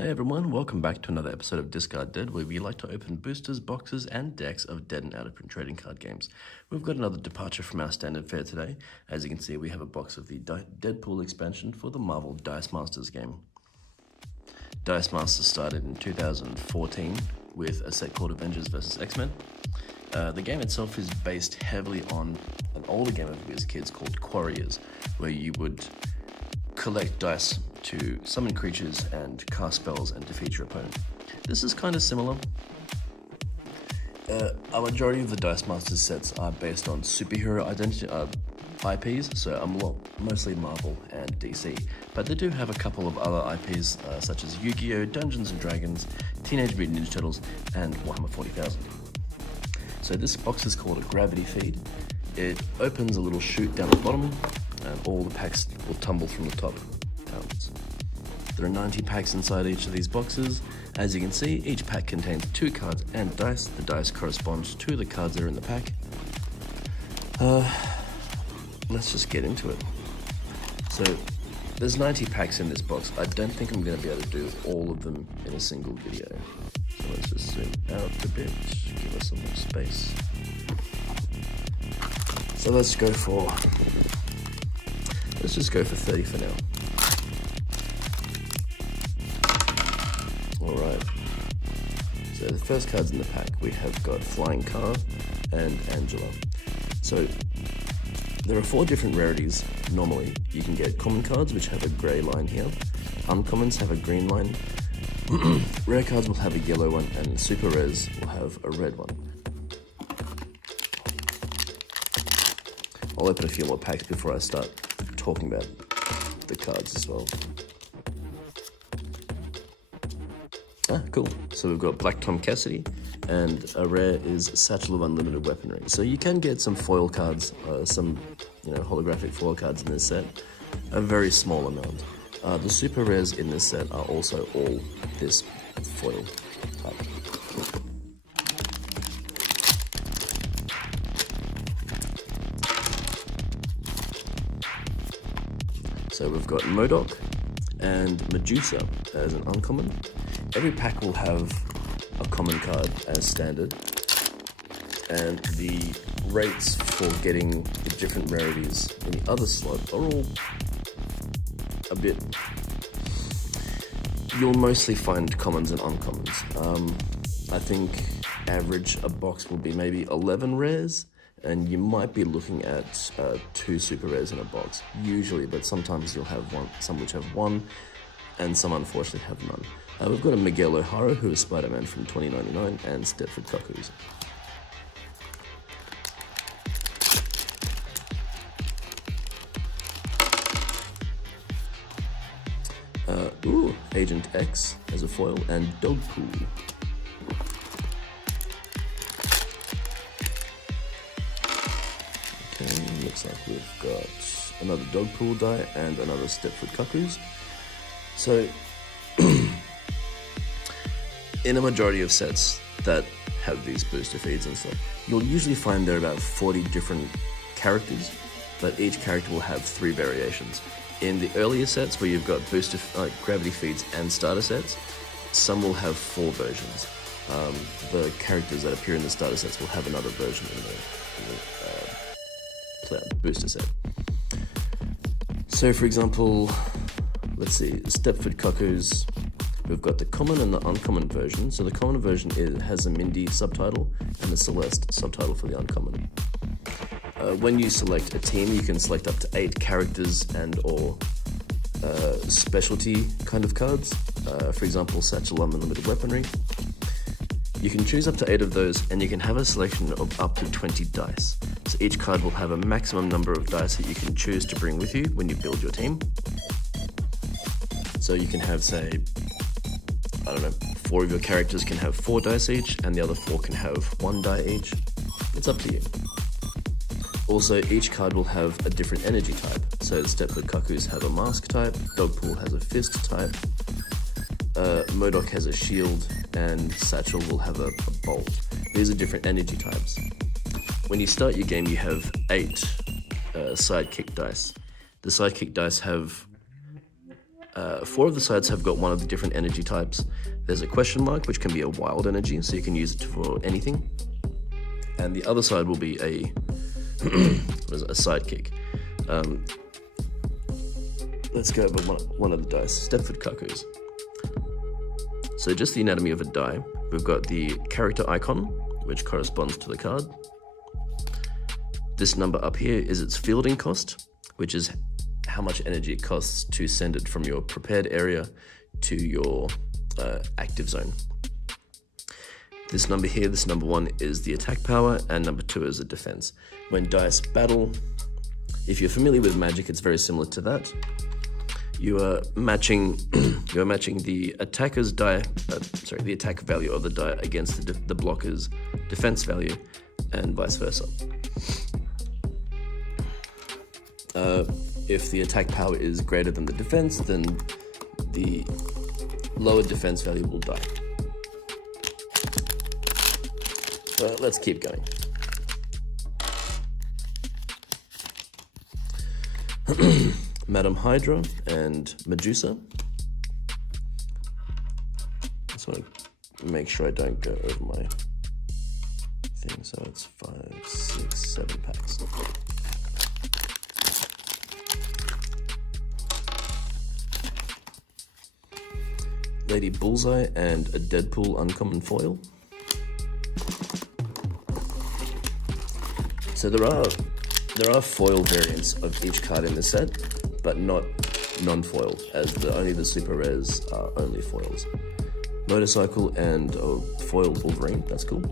Hey everyone, welcome back to another episode of Discard Dead, where we like to open boosters, boxes, and decks of dead and out-of-print trading card games. We've got another departure from our standard fare today. As you can see, we have a box of the Deadpool expansion for the Marvel Dice Masters game. Dice Masters started in 2014 with a set called Avengers vs. X-Men. The game itself is based heavily on an older game of Wiz Kids called Quarriors, where you would collect dice to summon creatures and cast spells and defeat your opponent. This is kind of similar. A majority of the Dice Masters sets are based on superhero IPs, so mostly Marvel and DC. But they do have a couple of other IPs such as Yu-Gi-Oh!, Dungeons & Dragons, Teenage Mutant Ninja Turtles, and Warhammer 40,000. So this box is called a gravity feed. It opens a little chute down the bottom, and all the packs will tumble from the top outwards. There are 90 packs inside each of these boxes. As you can see, each pack contains 2 cards and dice. The dice correspond to the cards that are in the pack. Let's just get into it. So, there's 90 packs in this box. I don't think I'm going to be able to do all of them in a single video. So let's just zoom out a bit, give us some more space. So let's just go for 30 for now. Alright, so the first cards in the pack, we have got Flying Car and Angela. So there are 4 different rarities. Normally you can get common cards, which have a grey line here. Uncommons have a green line. Rare cards will have a yellow one, and super rares will have a red one. I'll open a few more packs before I start talking about the cards as well. Cool. So we've got Black Tom Cassidy, and a rare is Satchel of Unlimited Weaponry. So you can get some foil cards, some holographic foil cards in this set, a very small amount. The super rares in this set are also all this foil type. So we've got MODOK and Medusa as an uncommon. Every pack will have a common card as standard, and the rates for getting the different rarities in the other slot are all a bit... You'll mostly find commons and uncommons. I think average a box will be maybe 11 rares, and you might be looking at 2 super rares in a box, usually, but sometimes you'll have some which have 1, and some unfortunately have none. We've got a Miguel O'Hara, who is Spider-Man from 2099, and Stepford Cuckoos. Agent X as a foil, and Deadpool. Okay, looks like we've got another Deadpool die and another Stepford Cuckoos. So, in a majority of sets that have these booster feeds and stuff, you'll usually find there are about 40 different characters, but each character will have 3 variations. In the earlier sets where you've got booster gravity feeds and starter sets, some will have 4 versions. The characters that appear in the starter sets will have another version in the booster set. So for example, let's see, Stepford Cuckoos, we've got the common and the uncommon version. So the common version has a Mindy subtitle and the Celeste subtitle for the uncommon. When you select a team, you can select up to 8 characters and or specialty kind of cards. For example, Satchel Unlimited Weaponry. You can choose up to 8 of those, and you can have a selection of up to 20 dice. So each card will have a maximum number of dice that you can choose to bring with you when you build your team. So you can have, say, 4 of your characters can have 4 dice each, and the other 4 can have 1 die each. It's up to you. Also, each card will have a different energy type. So Stepford Cuckoos have a mask type, Deadpool has a fist type, MODOK has a shield, and Satchel will have a bolt. These are different energy types. When you start your game, you have 8 sidekick dice. The sidekick dice have 4 of the sides have got one of the different energy types. There's a question mark, which can be a wild energy, so you can use it for anything. And the other side will be a sidekick. Let's go over one of the dice, Stepford Cuckoos. So just the anatomy of a die. We've got the character icon, which corresponds to the card. This number up here is its fielding cost, which is how much energy it costs to send it from your prepared area to your active zone. This number here, this number 1, is the attack power, and number 2 is the defense. When dice battle, if you're familiar with Magic, it's very similar to that. You are matching the attacker's die, the attack value of the die against the blocker's defense value, and vice versa. If the attack power is greater than the defense, then the lower defense value will die. But let's keep going. Madam Hydra and Medusa. Just want to make sure I don't go over my thing. So it's 5, 6, 7 packs. Lady Bullseye and a Deadpool uncommon foil. So there are foil variants of each card in the set, but not non-foil, as only the super rares are only foils. Motorcycle and a foil Wolverine, that's cool.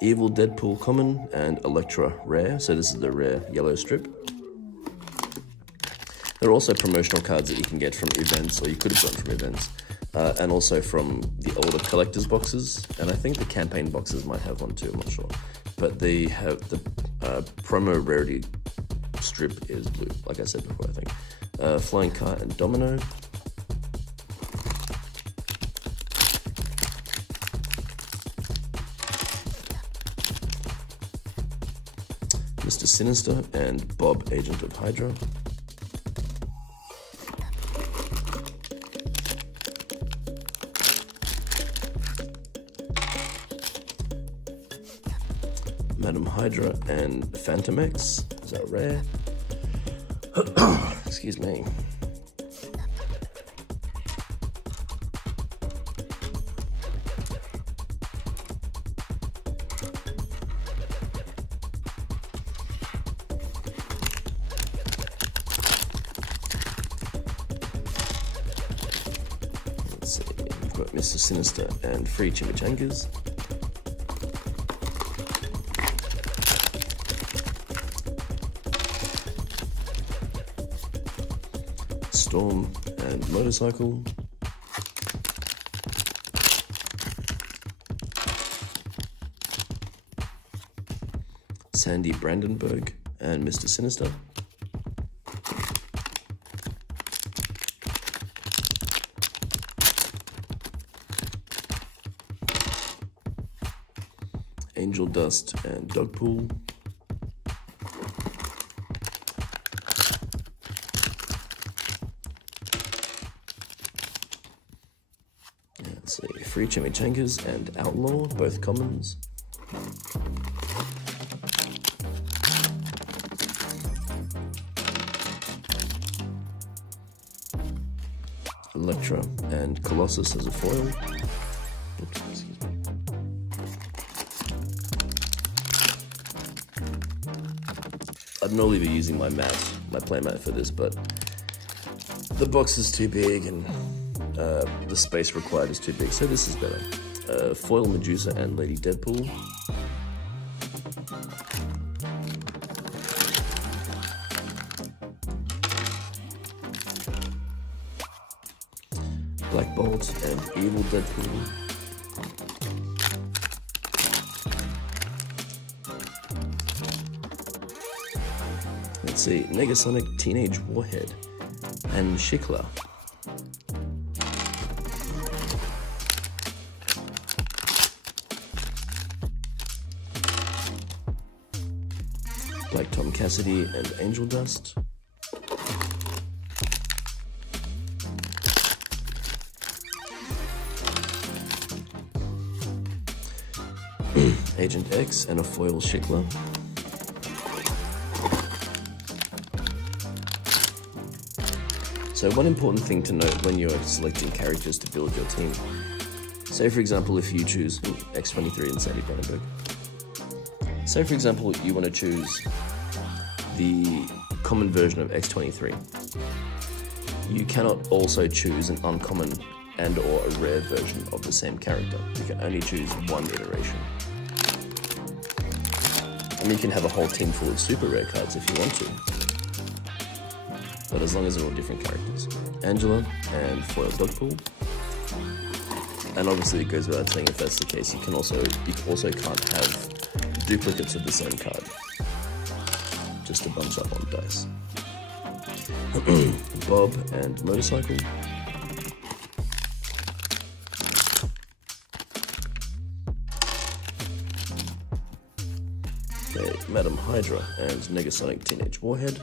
Evil Deadpool common and Elektra rare, so this is the rare yellow strip. There are also promotional cards that you can get from events, or you could have gotten from events, and also from the older collector's boxes, and I think the campaign boxes might have one too, I'm not sure. But they have the promo rarity strip is blue, like I said before, I think. Flying Car and Domino. Mr. Sinister and Bob, Agent of Hydra. Madam Hydra and Phantom X. Is that rare? Excuse me. Let's see. We've got Mr. Sinister and Free Chimichangas. Storm and Motorcycle. Sandy Brandenburg and Mr. Sinister. Angel Dust and Dogpool. Let's see, Free Chimichangas and Outlaw, both commons. Elektra and Colossus as a foil. Oops, excuse me. I'd normally be using my play mat for this, but the box is too big and the space required is too big, so this is better. Foil Medusa and Lady Deadpool. Black Bolt and Evil Deadpool. Let's see, Negasonic Teenage Warhead and Shikla. Like Tom Cassidy and Angel Dust. Agent X and a foil Shickler. So one important thing to note when you're selecting characters to build your team. Say for example if you choose X23 and Sandy Brandenburg. Say for example you want to choose the common version of X23. You cannot also choose an uncommon and or a rare version of the same character. You can only choose one iteration. I mean, you can have a whole team full of super rare cards if you want to, but as long as they're all different characters. Angela and foil Deadpool. And obviously it goes without saying if that's the case, you also can't have duplicates of the same card. Just a bunch up on dice. Bob and Motorcycle. Okay, Madam Hydra and Negasonic Teenage Warhead.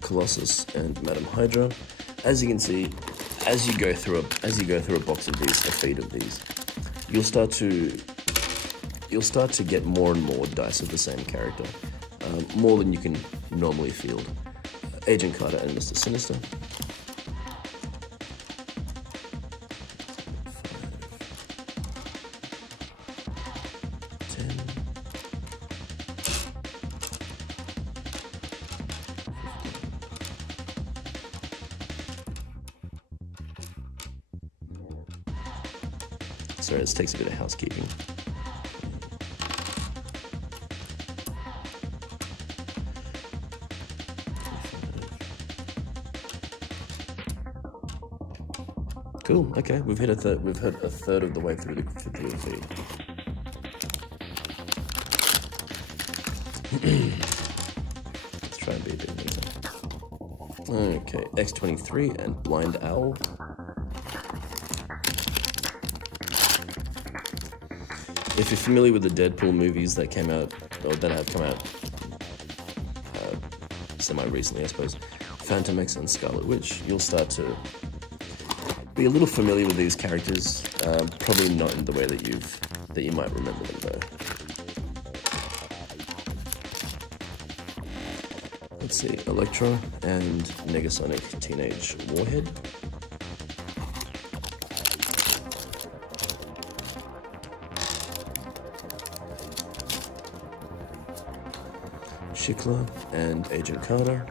Colossus and Madam Hydra. As you can see, as you go through a box of these, a feed of these, you'll start to get more and more dice of the same character, more than you can normally field. Agent Carter and Mr. Sinister. Sorry, this takes a bit of housekeeping. Cool. Okay, we've hit a third of the way through the feed. Let's try and be a bit neater. Okay, X23 and Blind Owl. If you're familiar with the Deadpool movies that came out, or that have come out semi-recently, I suppose, Phantom X and Scarlet Witch, you'll start to be a little familiar with these characters, probably not in the way that you might remember them though. Let's see, Elektra and Negasonic Teenage Warhead. Shickler and Agent Carter.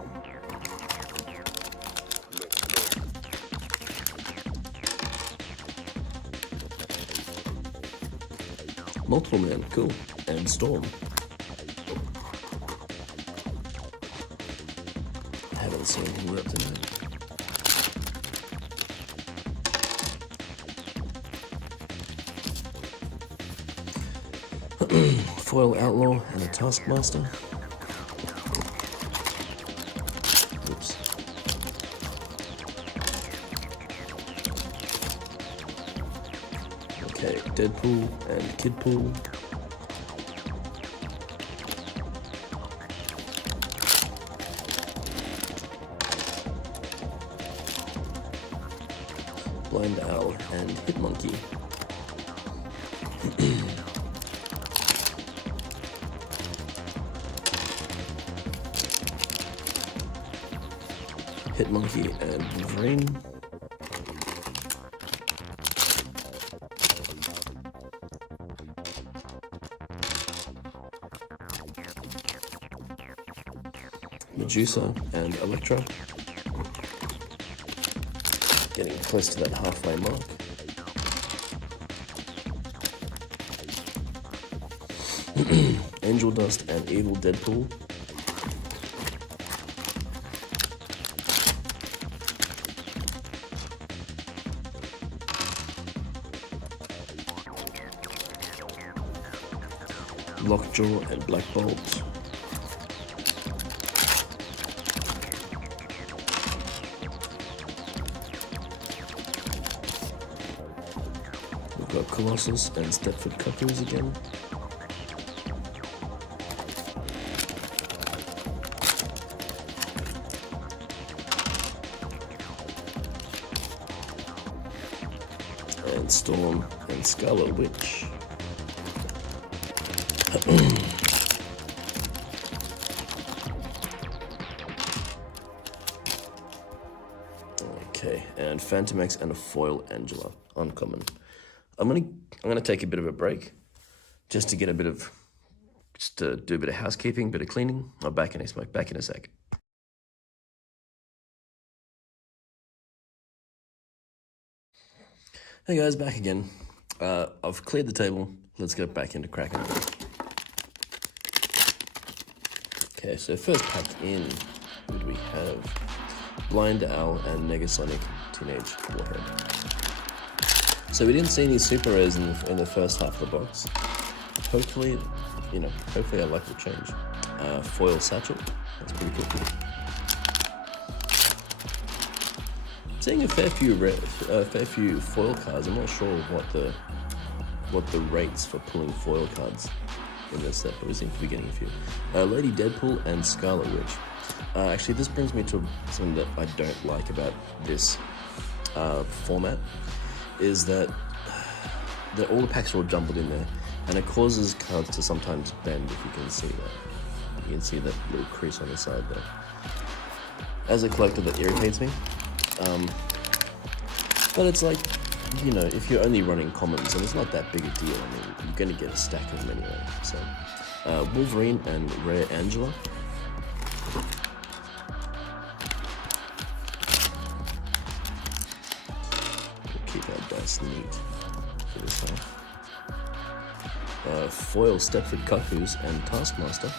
Multiple Man, cool. And Storm. I haven't seen him up tonight. Foil Outlaw and a Taskmaster. Oops. Okay, Deadpool and Kidpool. Blind Owl and Hitmonkey. Hitmonkey and Wolverine. Medusa and Elektra. Getting close to that halfway mark. Angel Dust and Evil Deadpool. Lockjaw and Black Bolt. Got Colossus and Stepford Cuckers again. And Storm and Scarlet Witch. Okay, and Phantom X and a foil Angela, uncommon. I'm gonna take a bit of a break, just to do a bit of housekeeping, bit of cleaning. I'll back in a sec. Hey guys, back again. I've cleared the table. Let's get back into cracking. Okay, so first packed in, who do we have? Blind Owl and Negasonic Teenage Warhead. So we didn't see any super rares in the first half of the box. Hopefully our luck will change. Foil Satchel, that's pretty cool. Seeing a fair few foil cards. I'm not sure what the rates for pulling foil cards in this set, but we seem to be getting a few. Lady Deadpool and Scarlet Witch. Actually, this brings me to something that I don't like about this format, is that all the packs are all jumbled in there, and it causes cards to sometimes bend, if you can see that. You can see that little crease on the side there. As a collector, that irritates me. But it's like, if you're only running commons, and it's not that big a deal. I mean, you're going to get a stack of them anyway. So, Wolverine and Rare Angela. Keep our dice neat for this half. Foil Stepford Cuckoos and Taskmaster.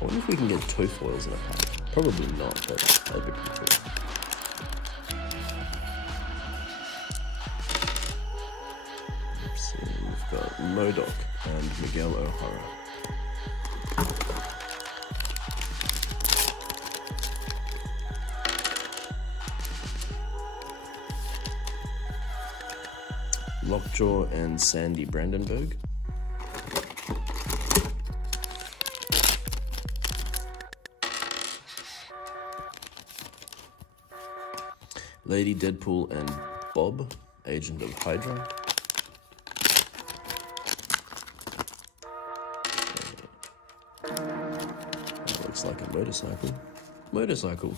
I wonder if we can get 2 foils in a pack. Probably not, but that'd be pretty cool. Let's see, we've got MODOK and Miguel O'Hara. Lockjaw and Sandy Brandenburg. Lady Deadpool and Bob, Agent of Hydra. That looks like a motorcycle.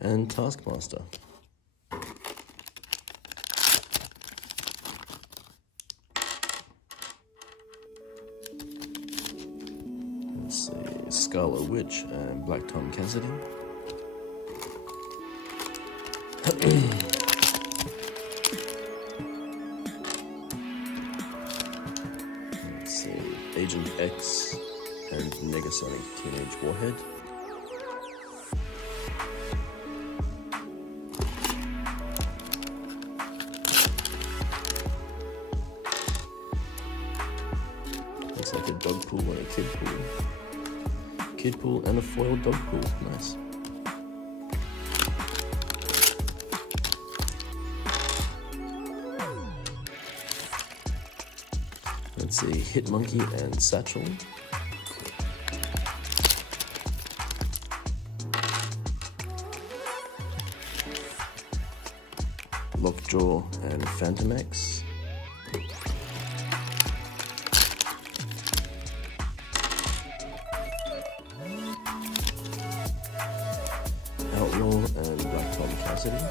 And Taskmaster. Let's see, Scarlet Witch and Black Tom Cassidy. Let's see, Agent X and Negasonic Teenage Warhead. Looks like a dog pool and a kid pool. Kid pool and a foil dog pool, nice. Let's see, Hitmonkey and Satchel. Lockjaw and Phantom X. Outlaw and Black Tom Cassidy.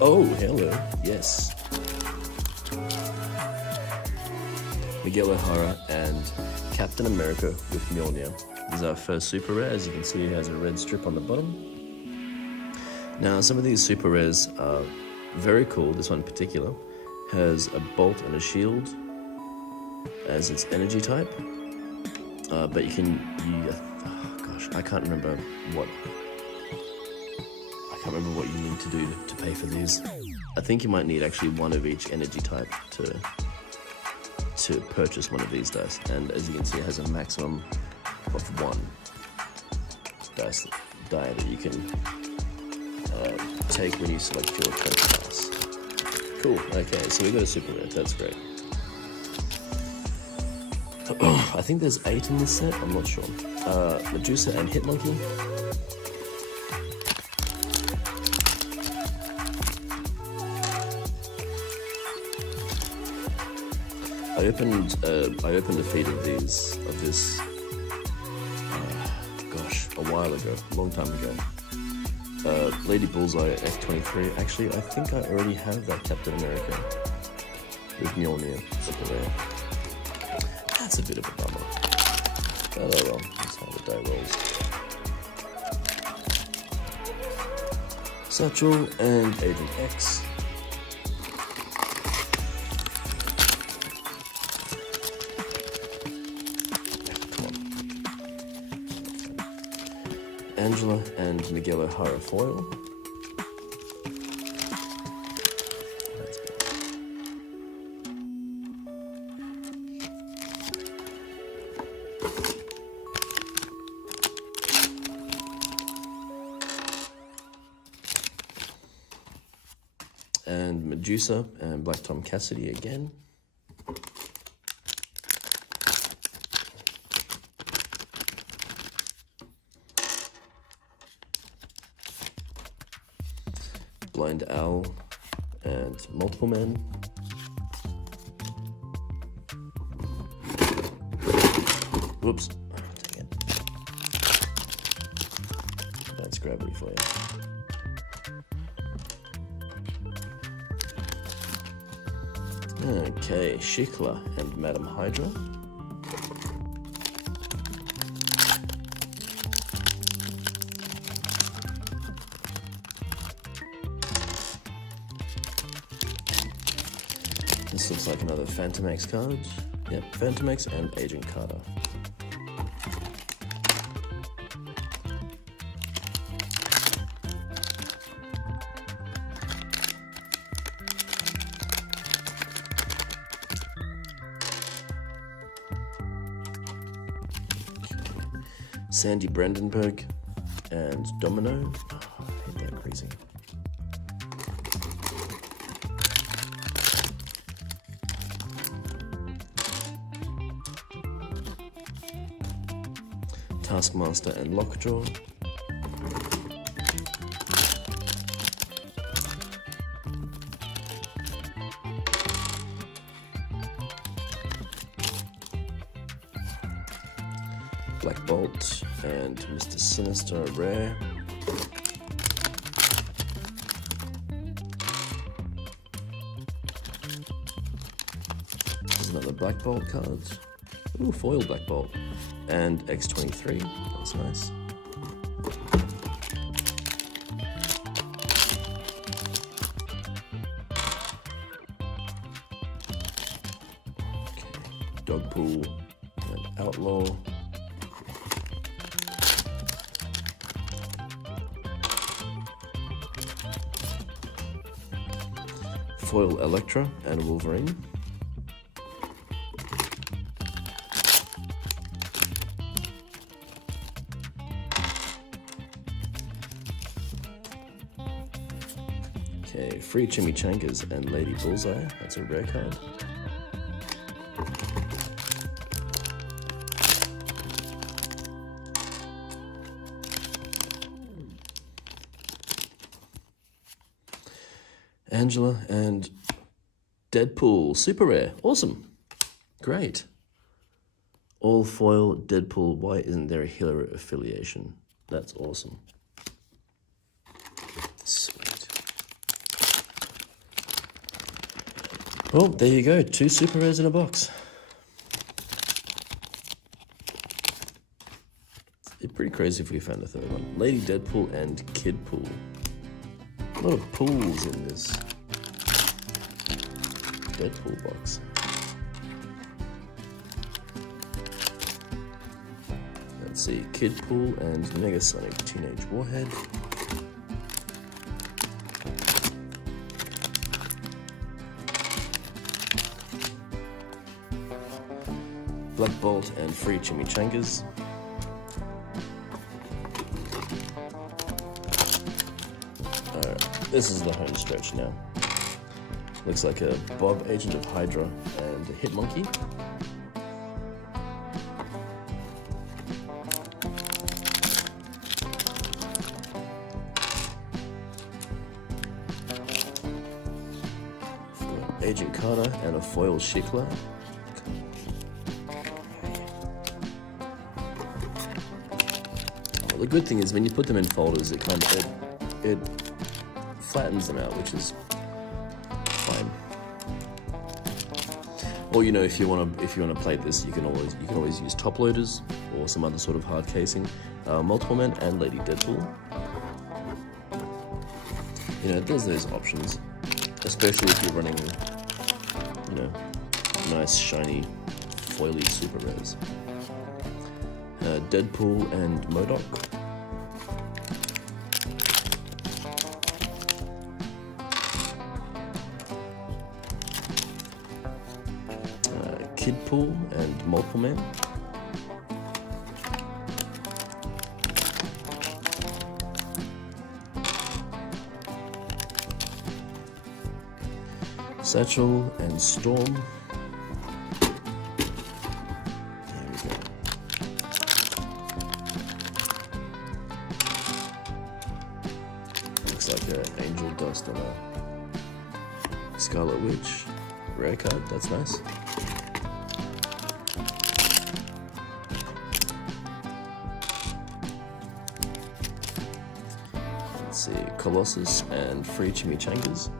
Oh, hello, yes. Miguel O'Hara and Captain America with Mjolnir. This is our first super rare. As you can see, it has a red strip on the bottom. Now, some of these super rares are very cool. This one in particular has a bolt and a shield as its energy type. But I can't remember what you need to do to pay for these. I think you might need actually one of each energy type to purchase one of these dice. And as you can see, it has a maximum of 1 die that you can take when you select your 20 dice. Cool, okay, so we got a super rare, that's great. I think there's 8 in this set, I'm not sure. Medusa and Hitmonkey. I opened a feed of this, gosh, a while ago, a long time ago. Lady Bullseye F23. Actually, I think I already have that Captain America with Mjolnir, super rare. That's a bit of a bummer. But oh well, that's how the day rolls. Satchel and Agent X. Angela and Miguel O'Hara foil. That's good. And Medusa and Black Tom Cassidy again. Blind Owl and Multiple Men. Whoops. Dang it. That's gravity for you. Okay, Shikla and Madam Hydra. This looks like another Phantom X card. Yep, Phantom X and Agent Carter. Sandy Brandenburg and Domino. Oh, I hate that crazy. Taskmaster and Lockjaw. Black Bolt and Mr. Sinister rare. There's another Black Bolt card. Ooh, foil Black Bolt. And X23, that's nice. Okay. Dogpool and Outlaw. Foil Elektra and Wolverine. Okay, free Chimichangas and Lady Bullseye. That's a rare card. Angela and Deadpool, super rare, awesome, great. All foil Deadpool, why isn't there a hero affiliation? That's awesome. Sweet. Well, there you go, 2 super rares in a box. It's pretty crazy if we found a third one. Lady Deadpool and Kid Pool. A lot of pools in this Deadpool box. Let's see, Kid Pool and Negasonic Teenage Warhead. Black Bolt and free Chimichangas. This is the home stretch now. Looks like a Bob, Agent of Hydra, and a Hitmonkey. Agent Carter and a foil Shikla. Well, the good thing is when you put them in folders, it flattens them out, which is fine. Or if you want to plate this, you can always use top loaders or some other sort of hard casing. Multiple Men and Lady Deadpool. There's those options, especially if you're running nice shiny foily super rares. Deadpool and MODOK. Kidpool and Multiple Man. Satchel and Storm. There we go. Looks like an Angel Dust on a Scarlet Witch. Rare card, that's nice. Let's see, Colossus and Free Chimichangas.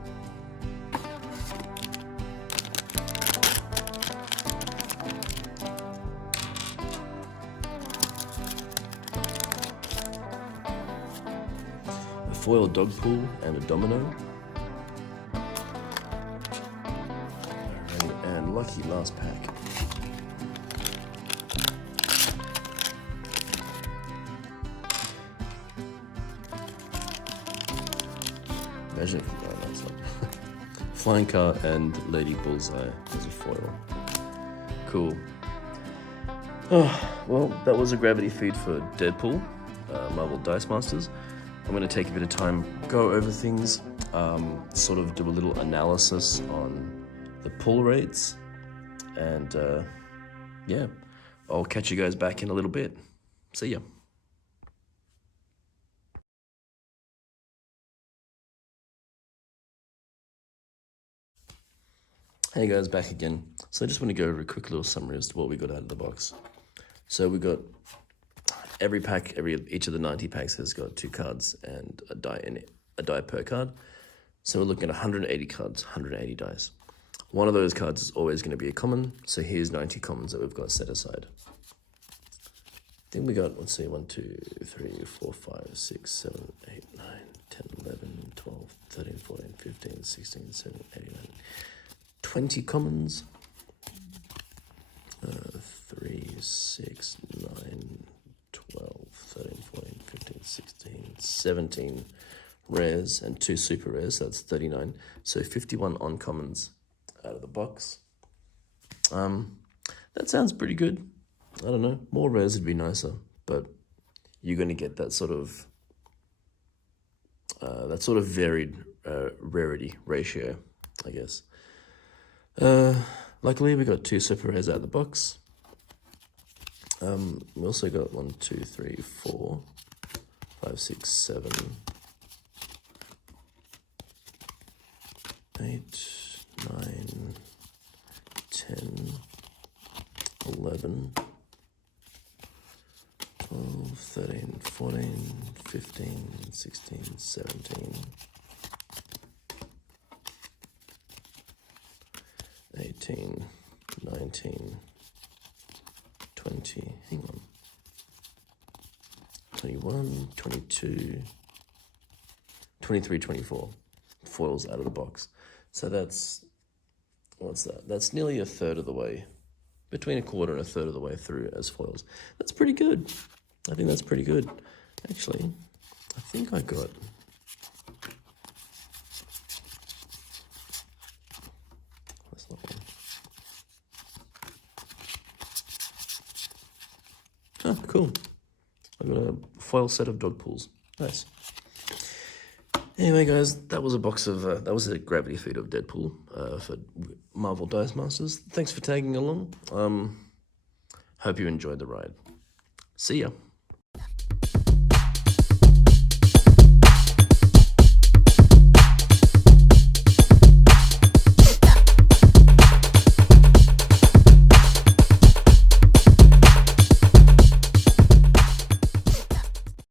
Foil Dogpool and a Domino. And lucky last pack. Imagine if that's not. Flying Car and Lady Bullseye as a foil. Cool. Oh, well, that was a gravity feed for Deadpool, Marvel Dice Masters. I'm going to take a bit of time, go over things, sort of do a little analysis on the pull rates, and yeah, I'll catch you guys back in a little bit. See ya. Hey guys, back again. So I just want to go over a quick little summary as to what we got out of the box. So we got every pack, each of the 90 packs has got 2 cards and a die in it, a die per card. So we're looking at 180 cards, 180 dice. One of those cards is always going to be a common. So here's 90 commons that we've got set aside. Then we got, let's see, 1, 2, 3, 4, 5, 6, 7, 8, 9, 10, 11, 12, 13, 14, 15, 16, 17, 18, 19, 20 commons. 3, 6, 9, 12, 13, 14, 15, 16, 17 rares and 2 super rares. So that's 39. So 51 uncommons out of the box. That sounds pretty good. I don't know. More rares would be nicer, but you're going to get that sort of varied rarity ratio, I guess. Luckily, we got 2 super rares out of the box. We also got 1, 2, 3, 4, 5, 6, 7, 8, 9, 10, 11, 12, 13, 14, 15, 16, 17, 18, 19, 20, hang on, 21, 22, 23, 24 foils out of the box. So that's, what's that? That's nearly a third of the way, between a quarter and a third of the way through as foils. That's pretty good. I think that's pretty good. Actually, I think I got, that's not one. Oh, cool. I got a foil set of dog pools. Nice. Anyway, guys, that was a box of that was a gravity feed of Deadpool for Marvel Dice Masters. Thanks for tagging along. Hope you enjoyed the ride. See ya.